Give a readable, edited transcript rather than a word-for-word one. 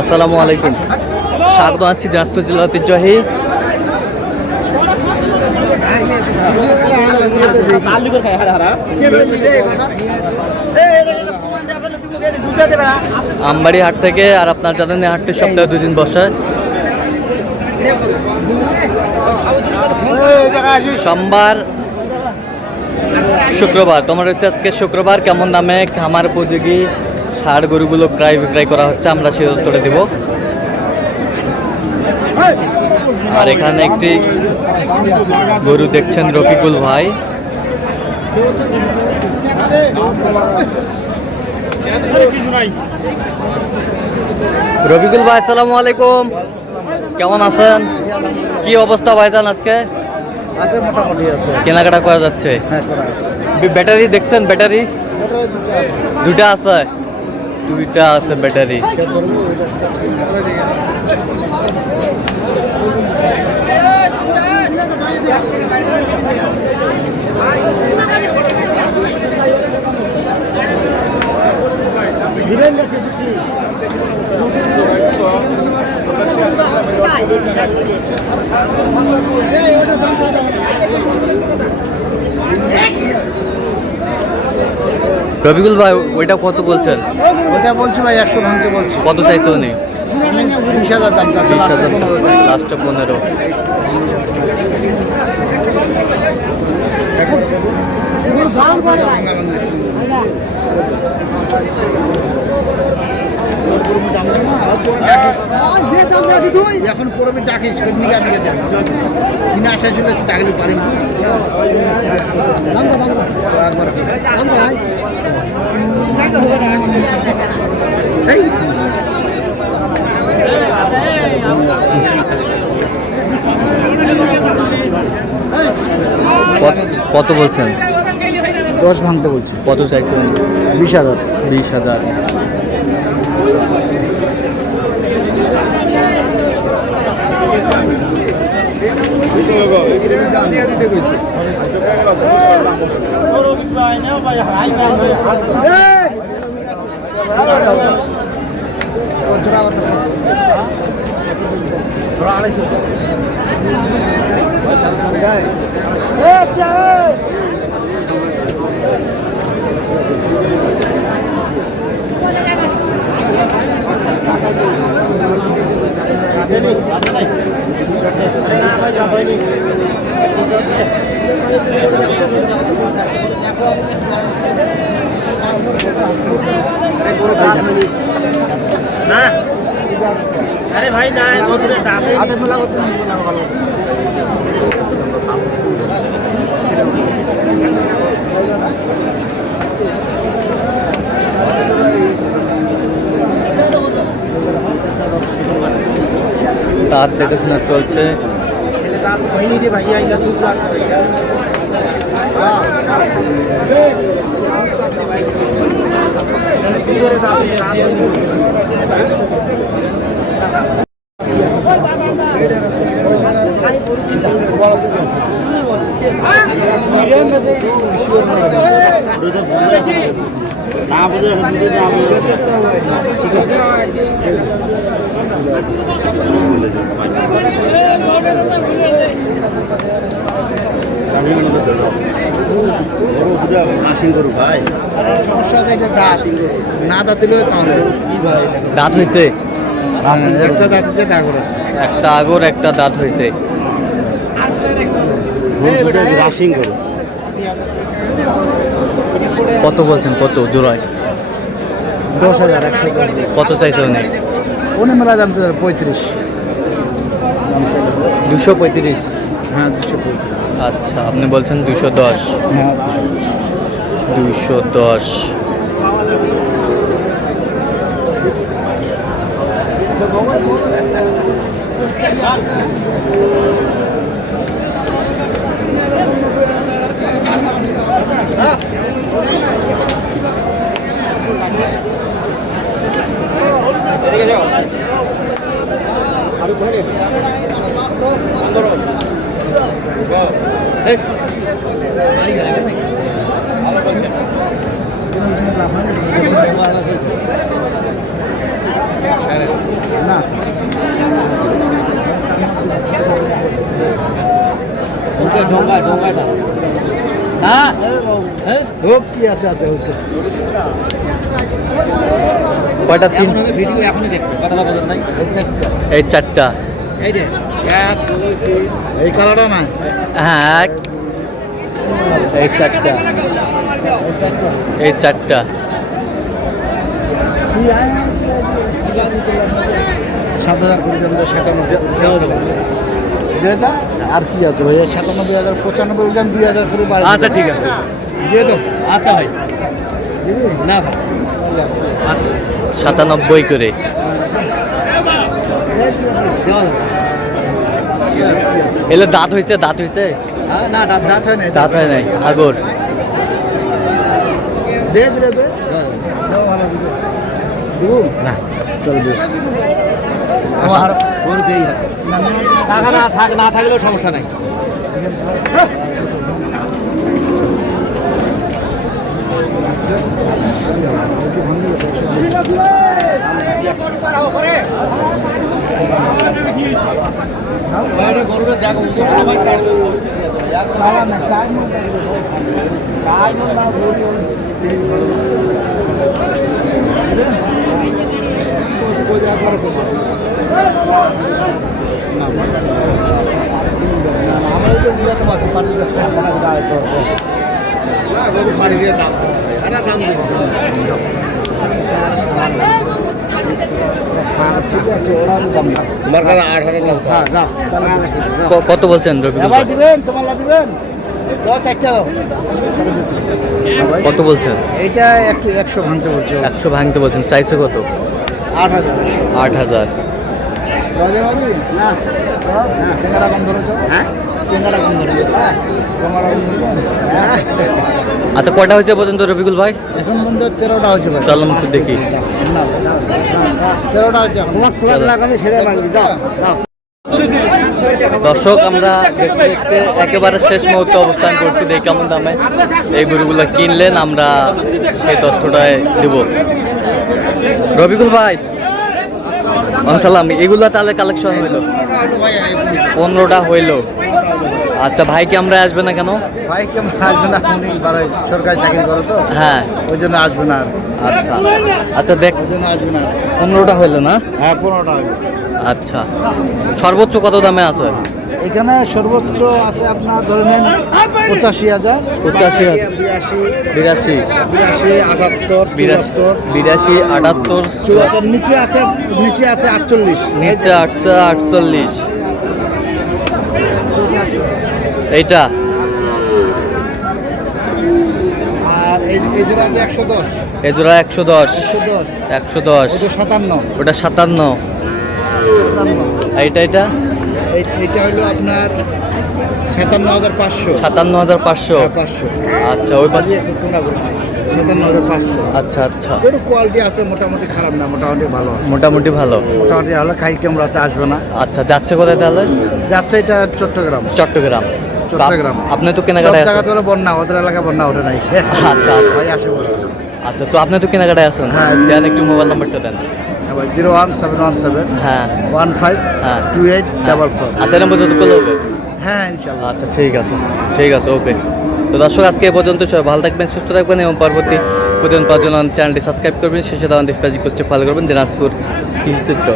আসসালামু আলাইকুম, স্বাগত আছি দিনাজপুর জেলা ঐতিহ্যবাহী আমবাড়ি হাট থেকে। আর আপনার জানেন এই হাটটি সপ্তাহে 2 দিন বসে, সোমবার শুক্রবার। তোমার হচ্ছে আজকে শুক্রবার। কেমন দামে খামার উপযোগী ষাঁড় গরুগুলো ক্রয় বিক্রয় করা হচ্ছে আমরা সে উত্তরে দেব। আর এখানে একটি গরু দেখছেন রফিকুল ভাই। রফিকুল ভাই আসসালামু আলাইকুম, কেমন আছেন? কি অবস্থা ভাইজান আজকে? কেনাকাটা করা যাচ্ছে? ব্যাটারি দেখছেন? ব্যাটারি দুইটা আছে, ব্যাটারি। রবিকুল ভাই ওইটা কত বলছেন? ওটা বলছি ভাই 100 ভাঙতে বলছি। কত চাইছে উনি? 20,000 দাম চাচ্ছে, 20,000, লাস্টে 15। এখন পরবি ডাকিস কিনে আসা ছিল ডাকলে পারেন। কত বলছেন? 10 ভাঙতে বলছি। কত চাইছেন? 20,000। 20,000। আরে ভাই না তার দেখাশোনা চলছে। না বুঝে ভাই সমস্যা দাঁত না দাঁত দিলেও তাহলে দাঁত হয়েছে, একটা দাঁত হচ্ছে ডাগর আছে, একটা আগর একটা দাঁত হয়েছে। রাশিং করো। কত বলছেন? কত জোড়ায়? 10,000। 100। কত চাইছে উনি? উনি মেলা দাম চাইছে 35। 235? হ্যাঁ 235। আচ্ছা, আপনি বলছেন 210? হ্যাঁ 210। না হোক কি আছে আছে ওকে কয়টা তিন ভিডিও এখনই দেখবে কথাটা বলেন নাই এই চারটা এই যে এক দুই তিন এই কালারটা না হ্যাঁ এই চারটা এই চারটা 7,000 করে দেবেন 97 আর কি আছে ভাইয়া 97,000 95 গ্রাম 2,000 করে বাড়ি আচ্ছা ঠিক আছে দিয়ে দাও আচ্ছা ভাই না ভাই আচ্ছা 97 করে দেওয়া যাবে। এলে দাঁত হয়েছে দাঁত হয়েছে হ্যাঁ, না দাদা দাঁত হয় না দাঁত হয় নাই আগর দে দে দে দেওয়া যাবে। দাও ভালো দিবে দিব না চল বেশ আমার গরু দেই টাকা না থাকলেও সমস্যা নাই গরুটা দেখো ঠিক আছে ওরা দাম না তোমার কাছে 8,000 টাকা হ্যাঁ যা কত বলছেন রবি এবার দিবেন তোমার দিবেন 10 টাকা কত বলছেন এইটা একটু 100 ভাঙতে বলছো 100 ভাঙতে বলছেন চাইছে কত 8,000 8,000 রাজা বাবু না না টেঙ্গারা কম ধরেছো হ্যাঁ টেঙ্গারা কম ধরেছো টেঙ্গারা কম ধরেছো আচ্ছা কয়টা হয়েছে পর্যন্ত রবিকুল ভাই এখন বন্ধু 13টা হয়েছে ভাই চল একটু দেখি না 13টা হয়েছে এখন তোমার লাগামে ছেড়ে লাগবে যাও দর্শক আমরা দেখতে দেখতে একেবারে শেষ মুহূর্তে অবস্থান করছি দেখি কেমন দামে এই গরুগুলো কিনলেন আমরা সেই তথ্যটাই দেব রবিকুল ভাই সালাম এগুলা তাহলে কালেকশন হইলো 15টা হইলো আচ্ছা ভাই কি আমরা আসবে না কেন ভাই কেমন আসবে না উনি বারো সরকারি চাকরি করে তো হ্যাঁ ওই জন্য আসবে না আর আচ্ছা আচ্ছা দেখ ওই জন্য আসবে না 15টা হইলো না হ্যাঁ 15টা হবে আচ্ছা সর্বোচ্চ কত দামে আছে এখানে সর্বোচ্চ আছে আপনার ধরে নেন 85,000 85,000 82 82 82 82 78 নিচে আছে 48 নিচে 48 এইটা আর এই জোড়া আছে 110 এ জোড়া 110 110 110 ওটা 57 ওটা 57 এইটা এটা এইটা হলো আপনার 57,500 57,500 500 আচ্ছা ওই পাশে একটু কোনা করুন 57,500 আচ্ছা আচ্ছা এর কোয়ালিটি আছে মোটামুটি খারাপ না মোটামুটি ভালো আছে মোটামুটি ভালো মোটামুটি ভালো খাই ক্যামেরাতে আসবে না আচ্ছা যাচ্ছে কোথায় তাহলে যাচ্ছে এটা চট্টগ্রাম চট্টগ্রাম চট্টগ্রাম। আপনি তো কেনাকাটায় জায়গা আছেন তো বন্যা ওদের এলাকা বন্যা ওঠে নাই আচ্ছা ভাই আসে বলছে আচ্ছা তো আপনি তো কেনাকাটায় আছেন হ্যাঁ। দেন একটু মোবাইল নাম্বারটা দেন আবার 01717 হ্যাঁ 15 হ্যাঁ 2844 আচ্ছা নাম্বার যত করলে হবে হ্যাঁ ইনশাআল্লাহ আচ্ছা ঠিক আছে ওকে তো দর্শক আজকে এ পর্যন্ত সবাই ভালো থাকবেন সুস্থ থাকবেন এবং পরবর্তী প্রতিদিন পাওয়ার জন্য চ্যানেলটি সাবস্ক্রাইব করবেন শেষে দেওয়ান ফেসবুক পোস্টে ফলো করবেন দিনাজপুর কৃষি চিত্র